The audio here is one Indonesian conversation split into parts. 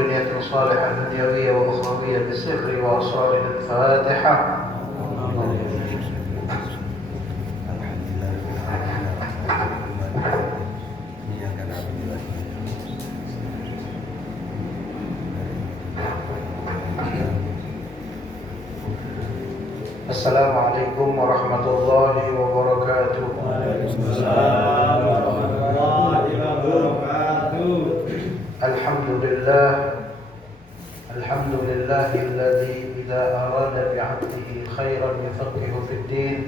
بنية صالحة دنيوية وأخروية بسر وأسرار الفاتحة. Assalamualaikum warahmatullahi wabarakatuh. Waalaikumsalam warahmatullahi wabarakatuh. Alhamdulillahilladzi idza arada bi'abdihi khairan yufaqihu fid din.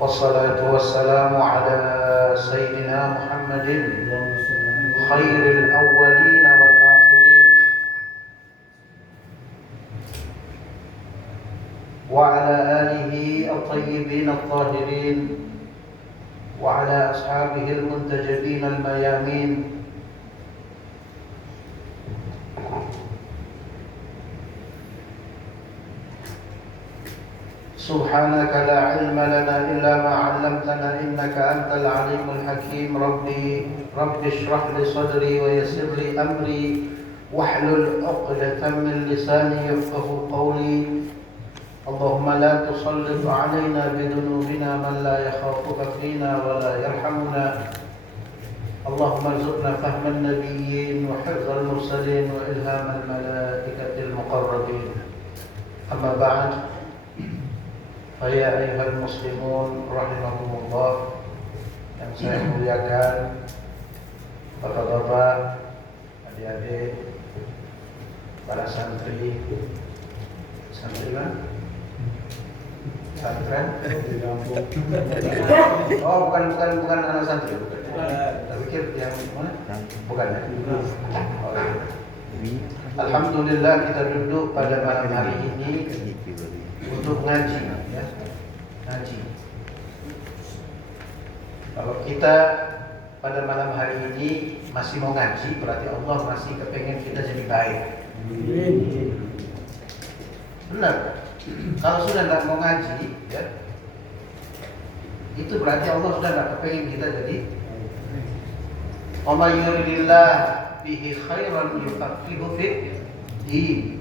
Wassalatu wassalamu ala sayyidina Muhammadin khairil awwalin wal akhirin wa ala alihi at-tayyibin at-tahirin wa ala ashabihi al-muntajabin al-mayamin. Subhanaka la ilma lana illa ma 'allamtana innaka antal alimul hakim. Rabbi shrah li sadri wa yassir li amri wahlul 'uqdatam min lisani yafqahu qawli. Allahumma la tusallit 'alaina bidunubina man la yakhafuka fina wa la yarhamuna. Allahumma arzuqna fahman nabiyyin wa hifdzal mursalin wa ilhamal malaikatil muqarrabin. Amma ba'd. Ya ayyuhal muslimun rahimakumullah, yang saya muliakan bapak-bapak, adik-adik, para santri kan? Santren? Oh, bukan anak santri, bukan. Saya pikir yang mana? Bukan ya? Oh, iya. Alhamdulillah kita duduk pada malam hari ini untuk ngaji, ya. Ngaji. Kalau kita pada malam hari ini masih mau ngaji, berarti Allah masih kepengen kita jadi baik. Benar. Kalau sudah tidak mau ngaji, ya, itu berarti Allah sudah tidak kepengen kita jadi. Wa may yuridillah bihi khairan yufaqihu fid din.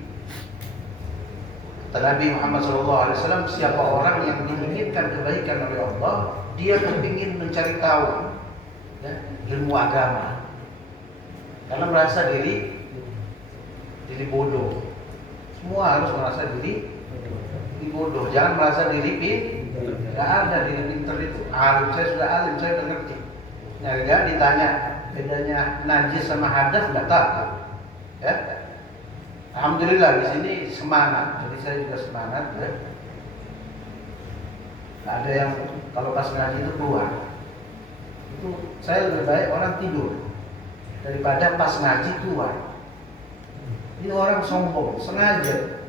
Kata Nabi Muhammad SAW, siapa orang yang diinginkan kebaikan oleh Allah, dia ingin mencari tahu, ya, ilmu agama, karena merasa diri bodoh. Semua harus merasa diri bodoh. Jangan merasa diri pintar. Tidak ada diri pintar itu. Alim, saya sudah alim, saya sudah ngerti. Jangan ditanya bedanya najis sama hadas, nggak tahu. Ya. Alhamdulillah di sini semangat, jadi saya juga semangat, ya. Ada yang kalau pas ngaji itu keluar, itu saya lebih baik orang tidur daripada pas ngaji keluar. Ini orang sombong, sengaja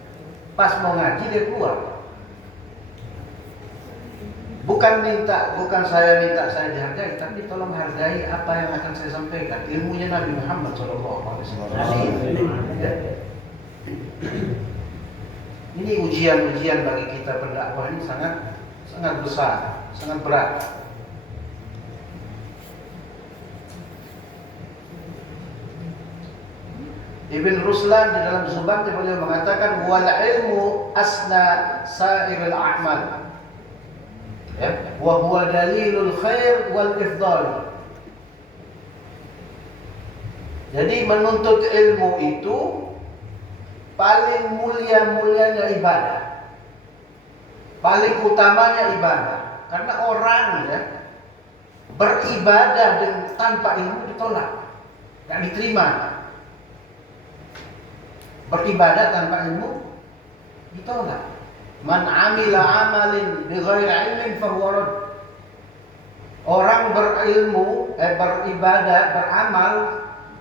pas mau ngaji dia keluar. Bukan saya minta saya dihargai, tapi tolong hargai apa yang akan saya sampaikan. Ilmunya Nabi Muhammad SAW. Ya. Ini ujian bagi kita pendakwah ini sangat besar, sangat berat. Ibn Ruslan di dalam Zubat beliau mengatakan wal ilmu asna sa'iril a'mal. Ya, wa huwa dalilul khair wal ifdal. Jadi menuntut ilmu itu paling mulianya ibadah, paling utamanya ibadah. Karena orang, ya, beribadah tanpa ilmu ditolak, nggak diterima. Beribadah tanpa ilmu ditolak. Man amila amalin bighairi ilmin fahuwa rad. Orang berilmu, beribadah, beramal,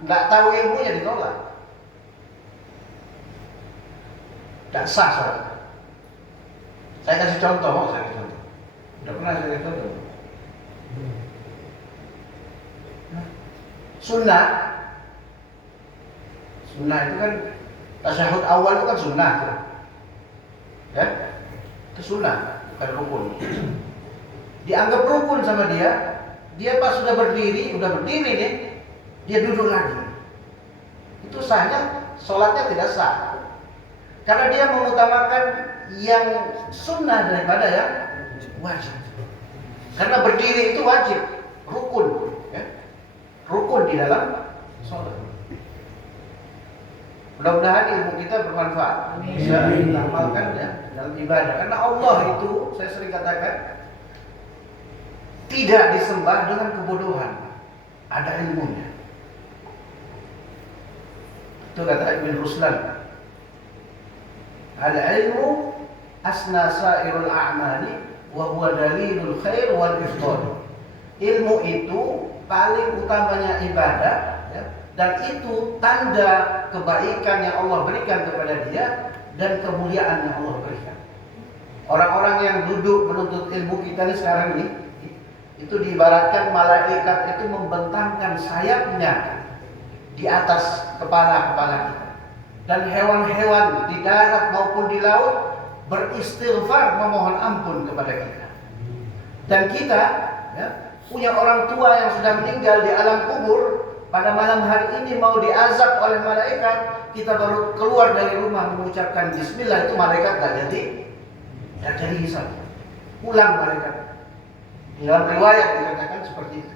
nggak tahu ilmunya ditolak. Tidak sah saudara. Saya kasih contoh, Udah pernah saya kasih contoh. Sunnah itu kan tasyahud awal itu kan sunnah, ya, itu sunnah, bukan rukun. Dianggap rukun sama dia pas sudah berdiri nih, dia duduk lagi. itu sahnya sholatnya tidak sah. Karena dia mengutamakan yang sunnah daripada yang wajib. Karena berdiri itu wajib, rukun, ya. Rukun di dalam sholat. Mudah-mudahan ilmu kita bermanfaat, bisa diamalkan ya dalam ibadah. Karena Allah itu, saya sering katakan, tidak disembah dengan kebodohan, ada ilmunya. Itu kata Ibn Ruslan. Al-ilmu asna sairul a'mali wa huwa dalilul khair wal ifdal. Ilmu itu paling utamanya ibadah, ya, dan itu tanda kebaikan yang Allah berikan kepada dia dan kemuliaan yang Allah berikan. Orang-orang yang duduk menuntut ilmu kita ini sekarang ini, itu diibaratkan malaikat itu membentangkan sayapnya di atas kepala-kepala kita. Dan hewan-hewan di darat maupun di laut beristighfar memohon ampun kepada kita. Dan kita ya, punya orang tua yang sudah meninggal di alam kubur, pada malam hari ini mau diazab oleh malaikat, kita baru keluar dari rumah mengucapkan bismillah, itu malaikat tak jadi hisab. Pulang malaikat. Di dalam riwayat dikatakan seperti itu.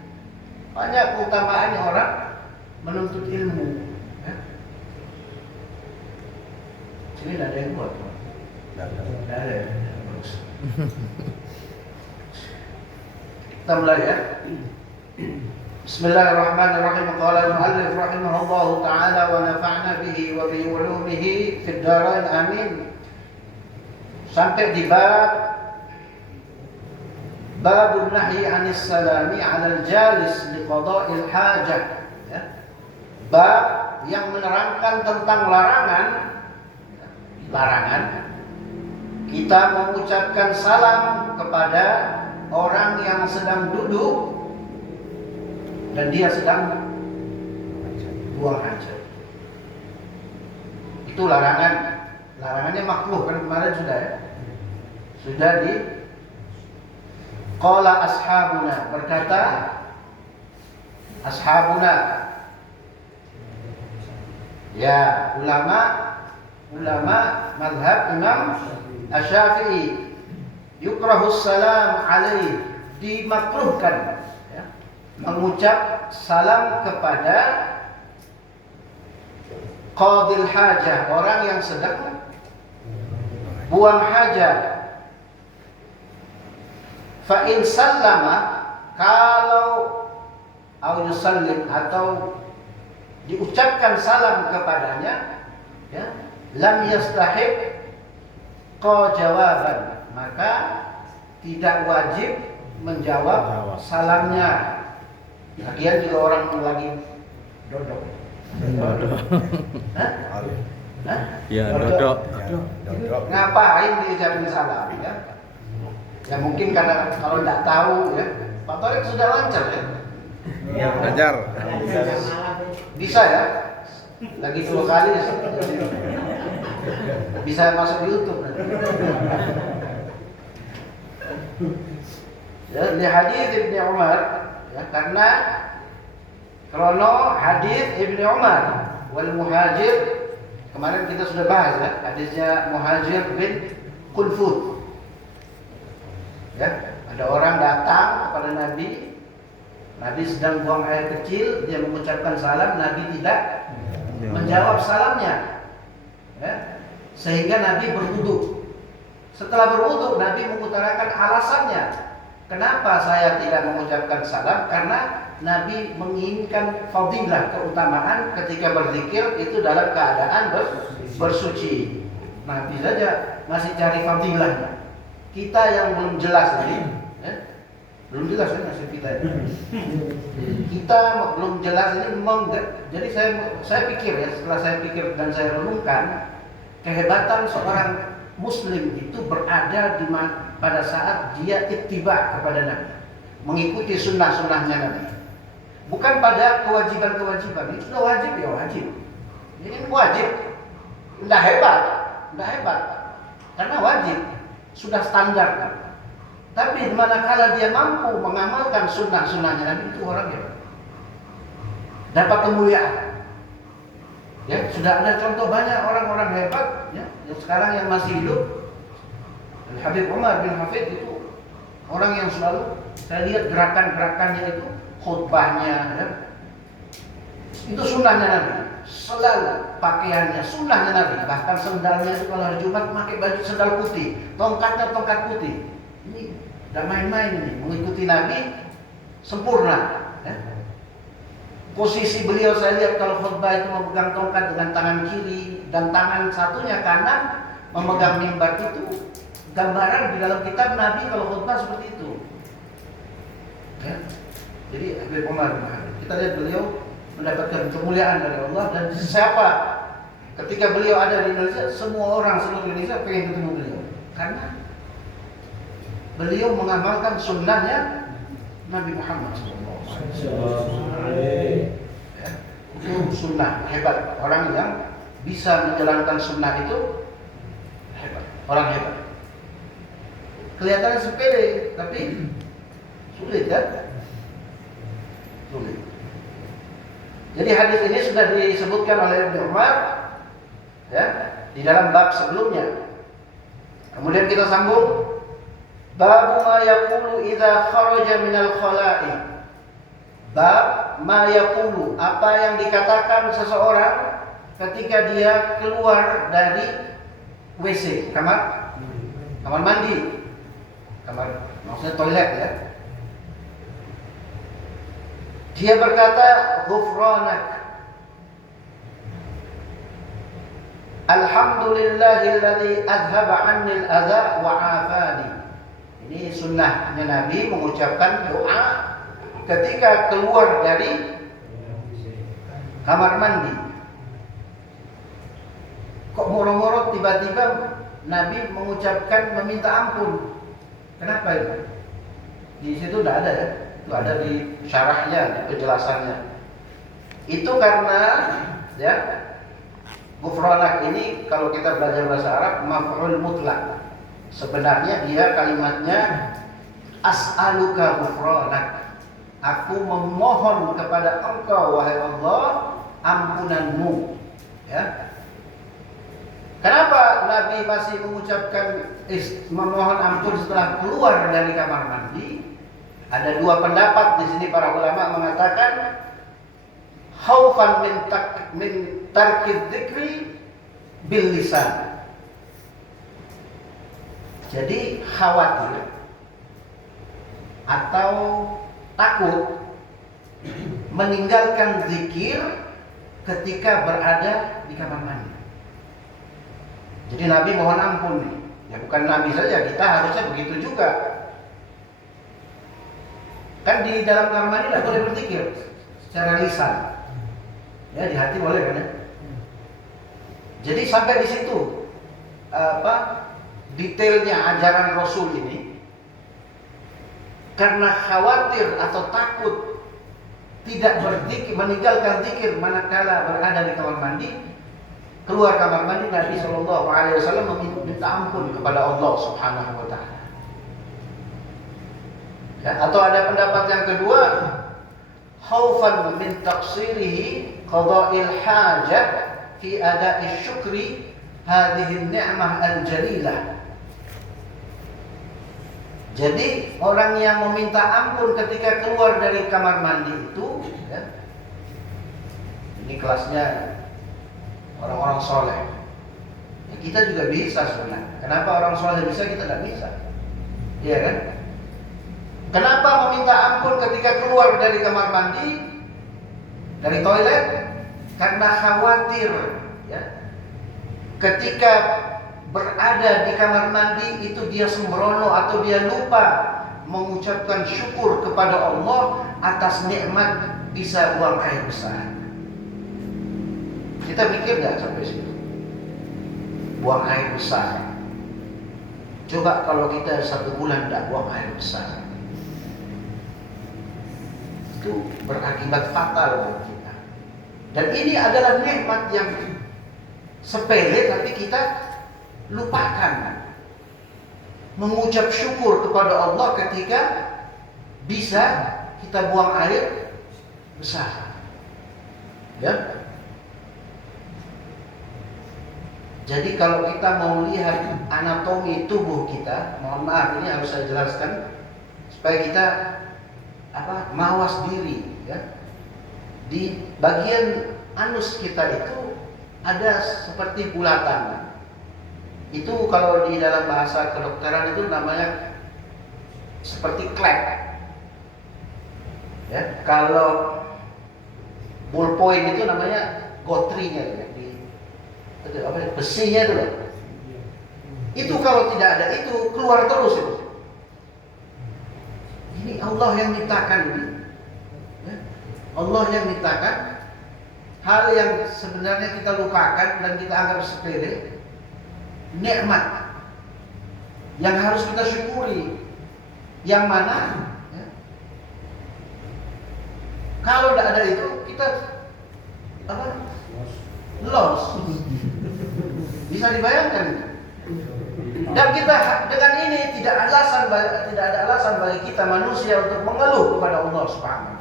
Banyak keutamaannya orang menuntut ilmu. Ya. Sini tidak ada yang buat. Tidak ada. Kita mulai ya. Bismillahirrahmanirrahim. Qala al-mu'allif rahimahullahu ta'ala wa nafa'na bihi wa bi ulumihi fid dharain amin. Sampai di babun nahyi 'anis salami 'alal jalis liqada'il hajah. Ya. Bab yang menerangkan tentang larangan kita mengucapkan salam kepada orang yang sedang duduk dan dia sedang buang hajat. Itu larangan. Larangannya makruh, kan kemarin sudah ya. Sudah di qala ashabuna, berkata ashabuna, ya ulama mazhab Imam Asy-Syafi'i, yukrahus salam alaih, dimakruhkan ya, mengucap salam kepada qadil hajah, orang yang sedang buang hajat. Fa in sallama, kalau au yusallim, atau diucapkan salam kepadanya, ya, lam yastahib jawaban, maka tidak wajib menjawab salamnya. Lagian juga orang lagi dodok. Ya, dodok. Ngapain diucapin salam ya? Ya mungkin karena kalau tidak tahu ya. Pak Torik sudah lancar ya? Ya, lancar. Bisa ya? Lagi 2 kali bisa masuk YouTube nanti. Ya, di hadis Ibnu Umar ya, karena krono hadis Ibnu Umar wal muhajir, kemarin kita sudah bahas ya, hadisnya Muhajir bin Qulfud. Ya, ada orang datang kepada Nabi. Nabi sedang buang air kecil, dia mengucapkan salam, Nabi tidak menjawab salamnya. Ya, sehingga Nabi berwudu. Setelah berwudu, Nabi mengutarakan alasannya. Kenapa saya tidak mengucapkan salam? Karena Nabi menginginkan fadilah, keutamaan ketika berzikir itu dalam keadaan bersuci. Nabi saja masih cari fadilahnya. Kita yang belum jelas ini, ya? Belum jelas kan nasib kita ini. Kita belum jelas ini jadi saya pikir ya, setelah saya pikir dan saya renungkan, kehebatan seorang muslim itu berada pada saat dia ittiba kepada Nabi, mengikuti sunnah-sunnahnya Nabi. Bukan pada kewajiban-kewajiban. Itu sudah wajib ya wajib. Ini wajib. Tidak hebat. Karena wajib, sudah standar. Tapi manakala dia mampu mengamalkan sunnah-sunnahnya Nabi, itu orang yang dapat kemuliaan. Ya, sudah ada contoh banyak orang-orang hebat ya, yang sekarang yang masih hidup. Habib Umar bin Hafid itu orang yang selalu saya lihat gerakan-gerakannya itu, khutbahnya ya. Itu sunnahnya Nabi. Selalu pakaiannya sunnahnya Nabi. Bahkan sendalnya itu kalau hari Jumat pakai baju sendal putih, tongkatnya tongkat putih. Ini tidak main-main ini, mengikuti Nabi sempurna. Ya. Posisi beliau saya lihat kalau khutbah itu memegang tongkat dengan tangan kiri dan tangan satunya kanan memegang mimbar itu. Gambaran di dalam kitab Nabi kalau khutbah seperti itu. Ya. Jadi Habib Umar bin Hafid, kita lihat beliau mendapatkan kemuliaan dari Allah, dan siapa ketika beliau ada di Indonesia, semua orang seluruh Indonesia pengen ketemu beliau karena beliau mengamalkan sunnahnya Nabi Muhammad SAW. Ya, itu sunnah hebat. Orang yang bisa menjalankan sunnah itu hebat, orang hebat. Kelihatannya sepele, tapi sulit kan? Sulit. Jadi hadis ini sudah disebutkan oleh Ibnu Umar ya, di dalam bab sebelumnya. Kemudian kita sambung bab ma yaqulu idza kharaja minal khala'i. Bab ma yaqulu, apa yang dikatakan seseorang ketika dia keluar dari WC, kamar mandi. Kamar maksudnya toilet ya. Dia berkata, ghufranak, alhamdulillahilladzi azhaba 'anni al-adza wa 'afani. Ini sunnahnya Nabi mengucapkan doa ketika keluar dari kamar mandi. Kok moro-moro tiba-tiba Nabi mengucapkan meminta ampun? Kenapa itu? Di situ tidak ada ya. Itu ada di syarahnya, di penjelasannya. Itu karena ya, ghufranak ini kalau kita belajar bahasa Arab maf'ul mutlak. Sebenarnya dia kalimatnya as'aluka ghufranak. Aku memohon kepada Engkau wahai Allah ampunanmu. Ya. Kenapa Nabi masih mengucapkan memohon ampun setelah keluar dari kamar mandi? Ada dua pendapat di sini, para ulama mengatakan khaufan min tarkid dzikri bil lisan. Jadi khawatir atau takut meninggalkan zikir ketika berada di kamar mandi. Jadi Nabi mohon ampun nih. Ya bukan Nabi saja, kita harusnya begitu juga. Kan di dalam kamar mandi tidak boleh berzikir secara lisan. Ya di hati boleh kan ya. Jadi sampai di situ detailnya ajaran Rasul ini, karena khawatir atau takut tidak berzikir, meninggalkan zikir manakala berada di kamar mandi, keluar kamar mandi Nabi SAW meminta ampun kepada Allah Subhanahu wa Ta'ala. Ya, atau ada pendapat yang kedua, khaufan min taqsirihi qada'il hajah fi ada'i syukri hadhihi ni'mah al-jalilah. Jadi orang yang meminta ampun ketika keluar dari kamar mandi itu ya, ini kelasnya orang-orang soleh. Ya, kita juga bisa sebenarnya. Kenapa orang soleh bisa, kita tidak bisa? Iya kan? Kenapa meminta ampun ketika keluar dari kamar mandi, dari toilet? Karena khawatir ya, ketika berada di kamar mandi itu dia sembrono atau dia lupa mengucapkan syukur kepada Allah atas nikmat bisa buang air besar. Kita mikir nggak sampai situ? Buang air besar. Coba kalau kita 1 bulan tidak buang air besar, itu berakibat fatal buat kita. Dan ini adalah nikmat yang sepele tapi kita lupakan mengucap syukur kepada Allah ketika bisa kita buang air besar. Ya. Jadi kalau kita mau lihat anatomi tubuh kita, mohon maaf ini harus saya jelaskan supaya kita mawas diri ya. Di bagian anus kita itu ada seperti bulatan. Itu kalau di dalam bahasa kedokteran itu namanya seperti klep. Ya, kalau ballpoint itu namanya gotrinya ya. Besinya itu loh. Itu kalau tidak ada itu keluar terus itu. Ini Allah yang menciptakan ini. Ya. Allah yang menciptakan hal yang sebenarnya kita lupakan dan kita anggap sepele. Nikmat yang harus kita syukuri. Yang mana ya, kalau tidak ada itu kita lost. Bisa dibayangkan. Dan kita dengan ini tidak ada alasan bagi kita manusia untuk mengeluh kepada Allah Subhanahu.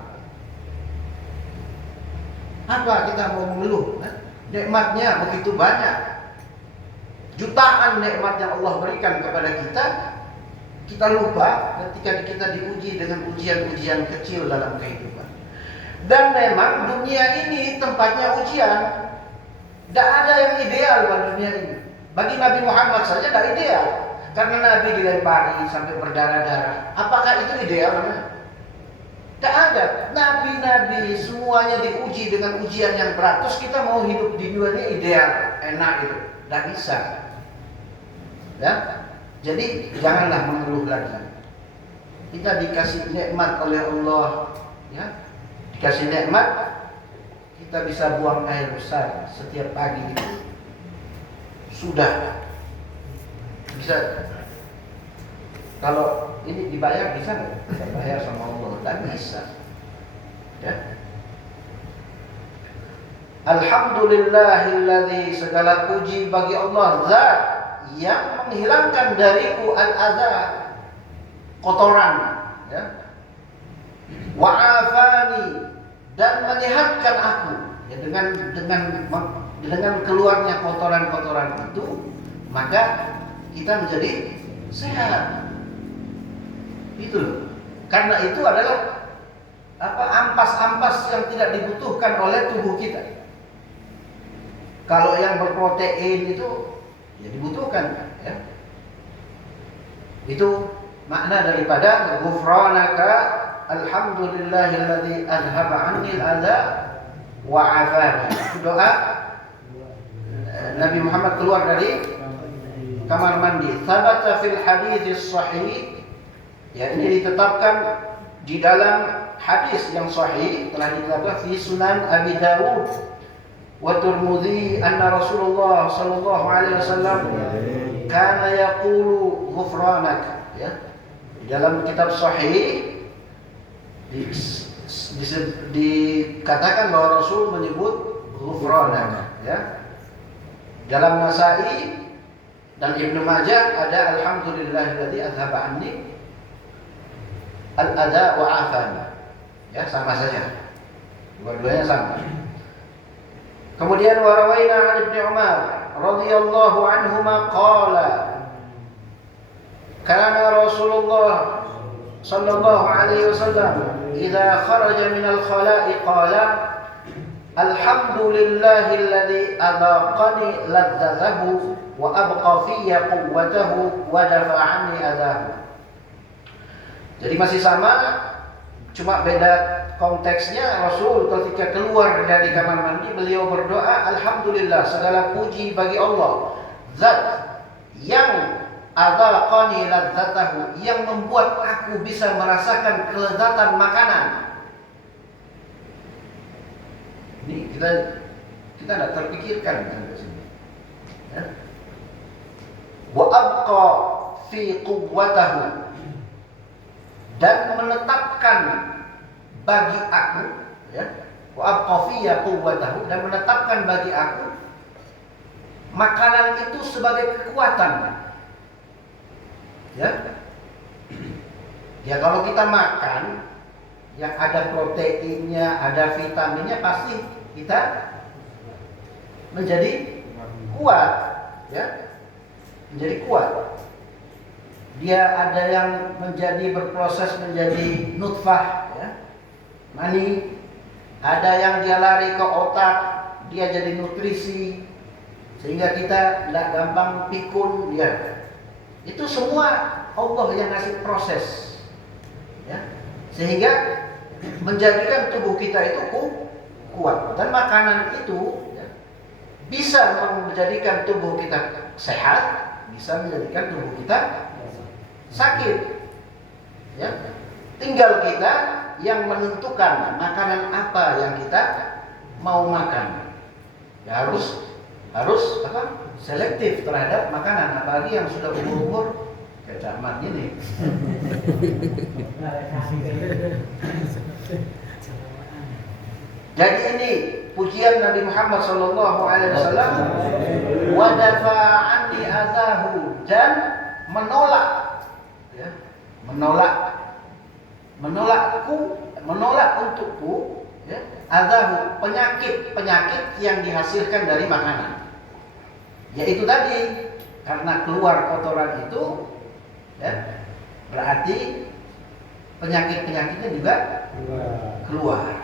Apa kita mau mengeluh? Nikmatnya begitu banyak. Jutaan nikmat yang Allah berikan kepada kita, kita lupa ketika kita diuji dengan ujian-ujian kecil dalam kehidupan. Dan memang dunia ini tempatnya ujian. Tidak ada yang ideal pada dunia ini. Bagi Nabi Muhammad saja tidak ideal. Karena Nabi dilempari sampai berdarah-darah. Apakah itu ideal? Tidak ada. Nabi-nabi semuanya diuji dengan ujian yang berat. Terus kita mau hidup di dunia ini ideal, enak itu. Tidak bisa. Ya? Jadi janganlah mengeluh lagi. Kita dikasih nikmat oleh Allah, ya. Dikasih nikmat, kita bisa buang air besar setiap pagi itu. Sudah bisa. Kalau ini dibayar bisa nggak? Kita bayar sama Allah, tak bisa. Ya. Alhamdulillahilladzi, segala puji bagi Allah Zat yang menghilangkan dariku al-adza, kotoran, ya. Wa'afani, dan menyehatkan aku, ya, dengan keluarnya kotoran-kotoran itu, maka kita menjadi sehat. Itu loh. Karena itu adalah ampas-ampas yang tidak dibutuhkan oleh tubuh kita. Kalau yang berprotein itu ya dibutuhkan, ya. Itu makna daripada ghufranaka alhamdulillahilladzi adhaba 'anni al-adza wa 'afani. Doa Nabi Muhammad keluar dari kamar mandi. Thabata fil hadits sahih, ya, ini ditetapkan di dalam hadis yang sahih, telah ditetapkan fi Sunan Abi Dawud wa Tirmidzi anna Rasulullah sallallahu alaihi wasallam kana yaqulu ghufranak, ya. Di dalam kitab sahih dikatakan bahwa Rasul menyebut ghufranak, ya. Dalam Nasai dan Ibnu Majah ada alhamdulillahilladzi adhaba anni al-adza wa afani. Ya, sama saja. Dua-duanya sama. Kemudian warawaina an Ibnu Umar radhiyallahu anhuma qala kana Rasulullah sallallahu alaihi wasallam idza kharaja min al-khala'i qala alhamdulillahilladzi adaqani ladzatahu wa abqa fiyya quwwatahu wa dafa'a anni adahu. Jadi masih sama, cuma beda konteksnya. Rasul ketika keluar dari kamar mandi, beliau berdoa, alhamdulillah, segala puji bagi Allah, zat yang adaqani ladzatahu, yang membuat aku bisa merasakan kelezatan makanan. Ini kita tidak terpikirkan sampai sini. Ya. Wa abqa fi quwwatahu, dan menetapkan bagi aku, ya, wa abqa fi quwwatahu, dan menetapkan bagi aku makanan itu sebagai kekuatan. Ya. Ya, kalau kita makan yang ada proteinnya, ada vitaminnya, pasti kita menjadi kuat. ya menjadi kuat. Dia ada yang berproses menjadi nutfah, ya, mani. Ada yang dia lari ke otak, dia jadi nutrisi, sehingga kita tidak gampang pikun. Ya, itu semua Allah yang ngasih proses, ya, sehingga menjadikan tubuh kita itu kuat. Dan makanan itu, ya, bisa menjadikan tubuh kita sehat, bisa menjadikan tubuh kita sakit. Ya, tinggal kita yang menentukan makanan apa yang kita mau makan. Ya, harus selektif terhadap makanan, apalagi yang sudah umur kayak Cak Mat ini. Jadi ini pujian Nabi Muhammad SAW, wa dafa'ani azahu, dan menolak, ya, menolak untukku, ya, azahu, penyakit yang dihasilkan dari makanan. Yaitu tadi, karena keluar kotoran itu, ya, berarti penyakit-penyakitnya juga keluar.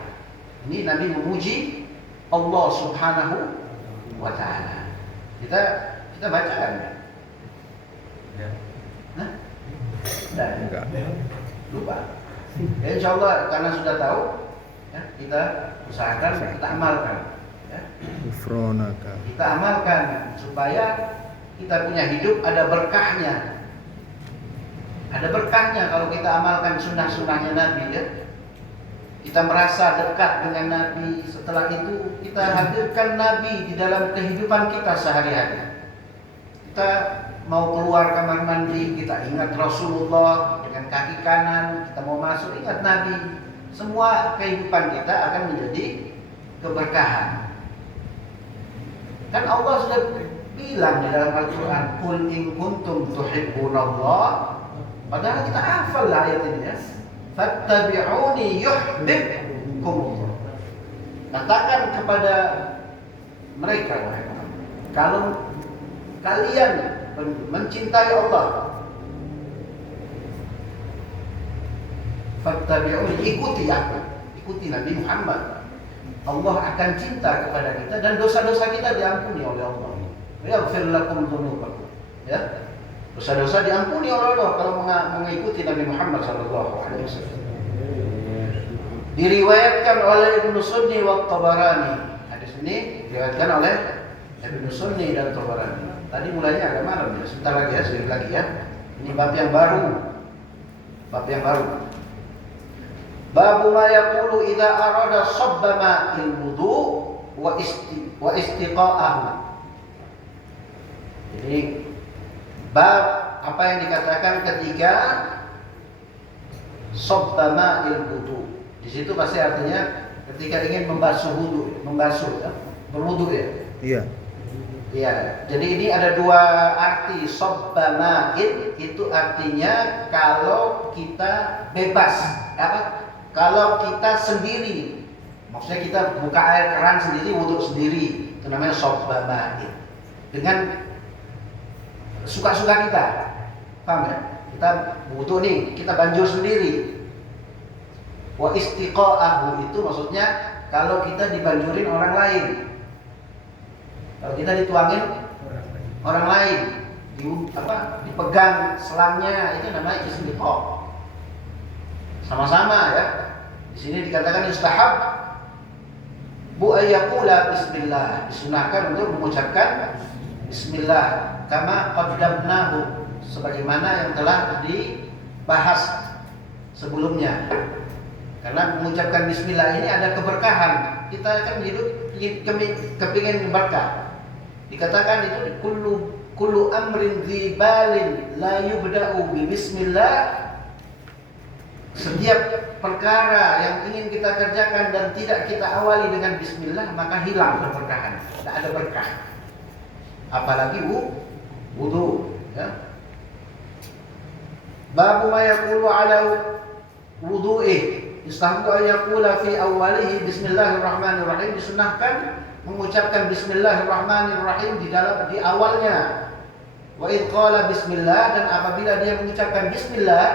Ini Nabi memuji Allah Subhanahu wa Ta'ala. Kita bacakan, ya? Nah, enggak. Lupa. Ya, insya Allah karena sudah tahu, ya, kita usahakan, kita amalkan, ya. Kita amalkan supaya kita punya hidup ada berkahnya. Ada berkahnya kalau kita amalkan sunnah-sunnahnya Nabi, ya. Kita merasa dekat dengan Nabi. Setelah itu kita hadirkan Nabi di dalam kehidupan kita sehari-hari. Kita mau keluar kamar mandi, kita ingat Rasulullah dengan kaki kanan. Kita mau masuk, ingat Nabi. Semua kehidupan kita akan menjadi keberkahan. Kan Allah sudah bilang di dalam Al-Quran, "Qul in kuntum tuhibbunallah." Padahal kita hafal ayat ini, ya. Fattabi'uni yuhibbukumullah. Katakan kepada mereka, kalau kalian mencintai Allah, fattabi'uni, ikuti aku, ikuti Nabi Muhammad. Allah akan cinta kepada kita dan dosa-dosa kita diampuni oleh Allah. Yaghfir lakum dzunubakum. Ya. Dosa-dosa diampuni oleh Allah kalau mengikuti Nabi Muhammad SAW. Diriwayatkan oleh Ibnu Sunni wa Tabarani. Hadis ini diriwayatkan oleh Ibnu Sunni dan Tabarani. Tadi mulainya agak malam, ya. Sebentar lagi, ya, sedikit lagi, ya. Ini bab yang baru. Babu ma yaqulu idza arada sabba ma'il wudu wa istiqa'ahu. Jadi bab apa yang dikatakan ketika sabba ma'il wudu. Di situ pasti artinya ketika ingin membasuh wudu, ya, berwudu, ya. Iya. Iya. Jadi ini ada dua arti. Sabba ma'il itu artinya kalau kita bebas, apa? Kalau kita sendiri, maksudnya kita buka air keran sendiri, wudu sendiri, itu namanya sabba ma'il. Dengan suka-suka kita, paham, ya? Kita wudu nih, kita banjur sendiri. Wa istiqa'ahu itu maksudnya kalau kita dibanjurin orang lain. Kalau kita dituangin orang lain, dipegang selangnya, itu namanya istiqa'. Sama-sama, ya. Di sini dikatakan istahab bu ayyaqula bismillah, disunahkan untuk mengucapkan bismillah kama qaddamnahu, sebagaimana yang telah dibahas sebelumnya. Karena mengucapkan bismillah ini ada keberkahan. Kita kan hidup kepingin berkah. Dikatakan itu kullu amrin dzibalin la yubda'u bi bismillah. Setiap perkara yang ingin kita kerjakan dan tidak kita awali dengan bismillah, maka hilang keberkahan. Tidak ada berkah. Apalagi wudu, ya. Babu ma yaqulu ala wudu'ih. Istahabu an yaqula fi awwalihi bismillahirrahmanirrahim. Disunahkan mengucapkan Bismillahirrahmanirrahim di awalnya. Wa idh qala bismillah, dan apabila dia mengucapkan Bismillah,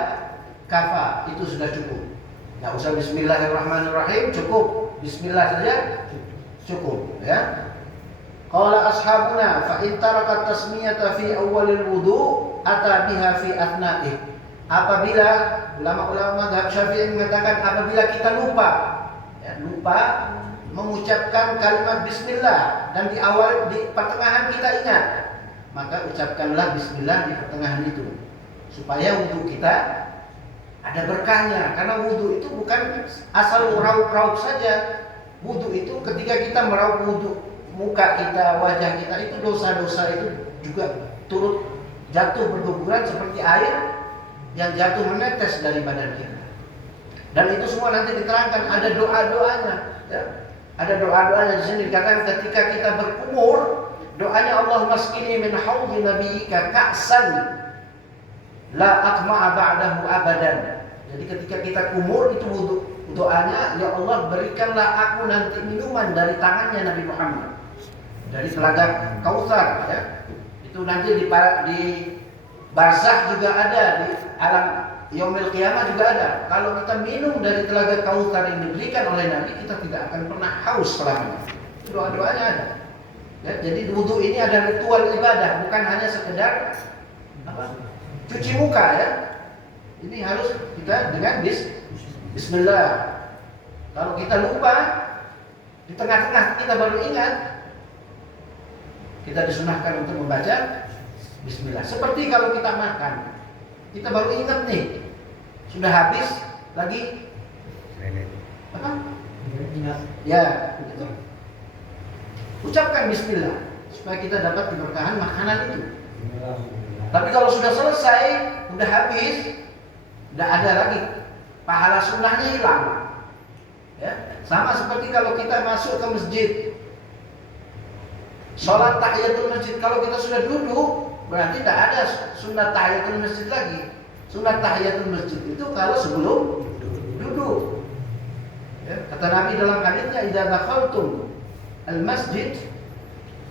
kafa, itu sudah cukup. Nggak usah Bismillahirrahmanirrahim, cukup Bismillah saja cukup, ya. Qala ashabuna fa in taraka tasmiyata fi awwalil wudu ata biha fi athna'ih. Apabila ulama-ulama mazhab Syafi'i mengatakan apabila kita lupa, ya, lupa mengucapkan kalimat bismillah dan di pertengahan kita ingat, maka ucapkanlah bismillah di pertengahan itu supaya wudu kita ada berkahnya. Karena wudu itu bukan asal meraup-raup saja. Wudu itu ketika kita meraup wudu, muka kita, wajah kita, itu dosa-dosa itu juga turut jatuh berguguran seperti air yang jatuh menetes dari badan kita. Dan itu semua nanti diterangkan, ada doa-doanya, ya. Ada doa-doanya di sini dikatakan ketika kita berkumur, doanya Allahumma skini min haudhi nabiyyika ka'san la atma'a ba'dahu abadan. Jadi ketika kita kumur itu wudu, doanya, ya Allah berikanlah aku nanti minuman dari tangannya Nabi Muhammad, dari telaga Kautsar, ya. Itu nanti di barzakh juga ada, di alam yaumil qiyamah juga ada. Kalau kita minum dari telaga Kautsar yang diberikan oleh Nabi, kita tidak akan pernah haus selamanya. Doa-doanya ada. Ya, jadi wudu ini ada ritual ibadah, bukan hanya sekedar cuci muka, ya. Ini harus kita dengan bismillah. Kalau kita lupa, di tengah-tengah kita baru ingat, kita disunahkan untuk membaca bismillah. Seperti kalau kita makan, kita baru ingat nih, sudah habis lagi apa? Ya, gitu. Ucapkan bismillah supaya kita dapat keberkahan makanan itu. Tapi kalau sudah selesai, sudah habis, tidak ada lagi, pahala sunnahnya hilang. Ya, sama seperti kalau kita masuk ke masjid, sholat tahiyatul masjid, kalau kita sudah duduk, berarti tidak ada sunat tahiyatul masjid lagi. Sunat tahiyatul masjid itu kalau sebelum duduk. Ya, kata Nabi dalam hadisnya, idza dakhaltum al-masjid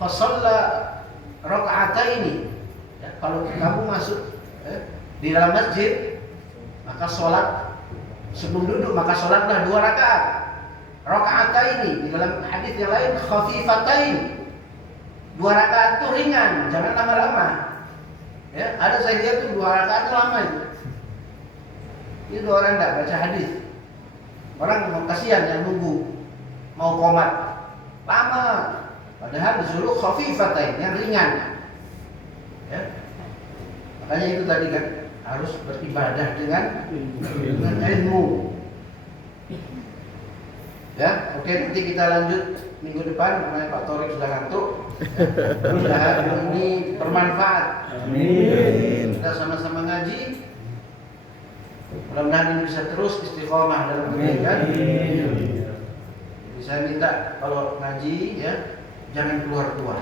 fa shalla raka'ataini. Ya, kalau kamu masuk di dalam masjid, maka sholat sebelum duduk, maka sholatlah 2 rakaat. Raka'ataini, di dalam hadis yang lain khafifatain. 2 rakaat itu ringan, jangan lama-lama. Ya, ada saya lihat tuh 2 rakaat itu lama itu. Itu orang tidak baca hadis. Orang mau kasihan yang nunggu, mau qomat lama. Padahal disuruh khafifatain, yang ringan. Ya. Makanya itu tadi kan harus beribadah dengan ilmu. Ya, oke, nanti kita lanjut minggu depan. Karena Pak Torik sudah ngantuk. Mudah-mudahan ini bermanfaat. Amin. Kita sama-sama ngaji. Mudah-mudahan ini bisa terus istiqomah dalam kebaikan. Saya minta kalau ngaji, ya, jangan keluar-keluar.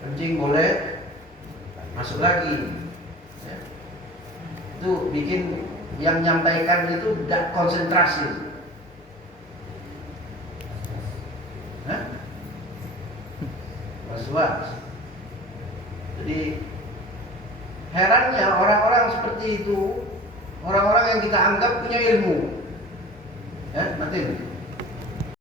Kencing boleh, masuk lagi. Ya. Itu bikin yang menyampaikan itu tidak konsentrasi. Was-was. Jadi herannya orang-orang seperti itu, orang-orang yang kita anggap punya ilmu, ya, nanti